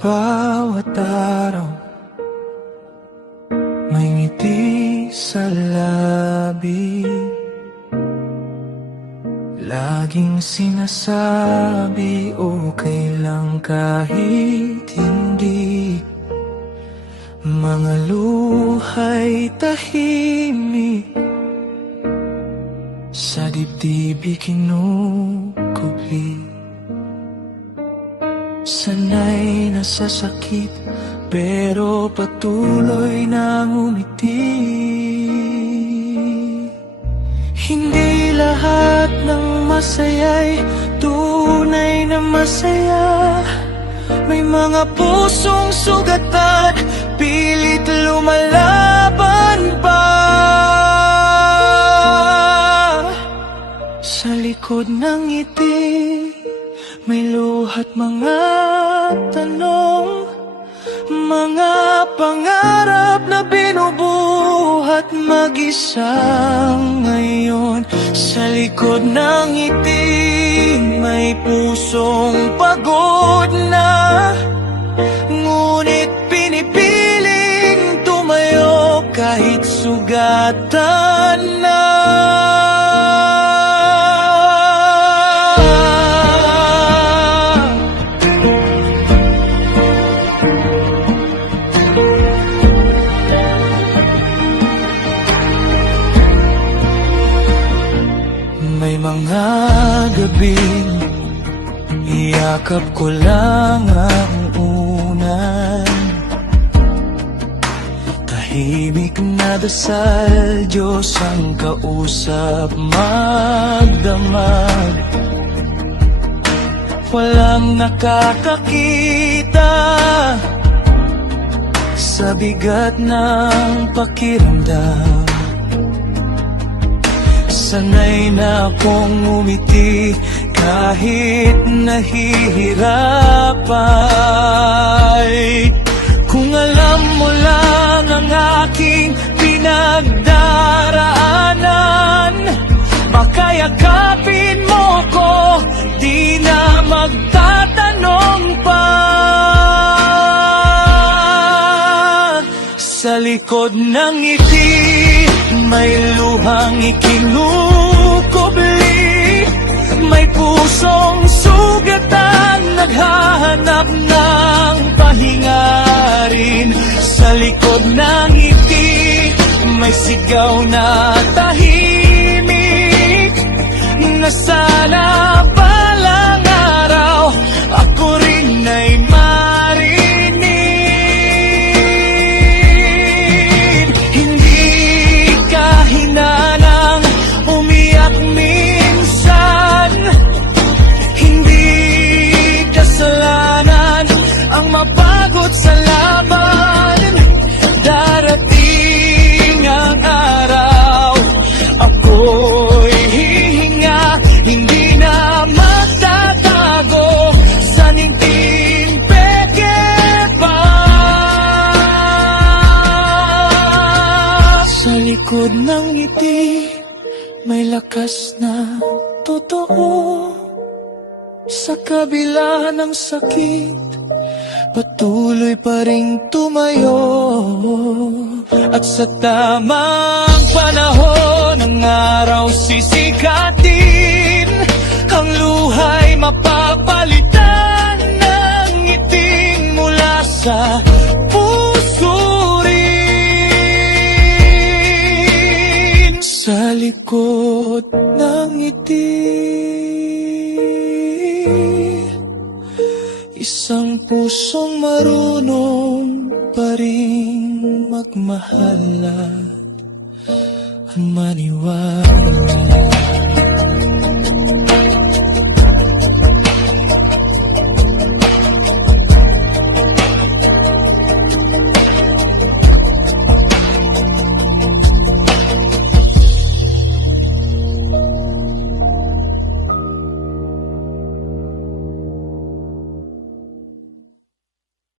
bawat araw, may ngiti sa labi. Laging sinasabi, okay lang kahit hindi. Mga luha'y tahimik, sa dibdib kinukubli. Sanay na sa sakit, pero patuloy na ngumiti. Hindi lahat ng masaya'y tunay na masaya. May mga pusong sugatan, pilit lumalaban pa. Sa likod ng ngiti, may luhat mga tanong, mga pangarap na binubuhat mag-isa ngayon. Sa likod ng ngiti, may pusong pagod na, ngunit pinipiling tumayo kahit sugatan na. May mga gabing iyakap ko lang ang unan, tahimik na dasal, Diyos ang kausap magdamag. Walang nakakakita sa bigat ng pakiramdam. Sanay na akong umiti kahit nahihirapan. Kung alam mo lang ang aking pinagdaraanan, baka yakapin mo ko, di na magtatanong pa. Sa likod ng ngiti, may luhang ikinukubli, may pusong sugatan, naghahanap ng pahinga rin. Sa likod ng ngiti, may sigaw na tahimik, na sana balang araw ako rin ay mapagod sa laban. Darating ang araw, ako'y hihinga, hindi na magtatago sa ningting peke pa. Sa likod ng ngiti, may lakas na totoo. Sa kabila ng sakit, patuloy pa ring tumayo. At sa tamang panahon, ang araw sisikatin, ang luha'y mapapalitan ng ngiting mula sa puso rin. Sa likod ng ngiti, isang pusong marunong pa rin magmahal at maniwala.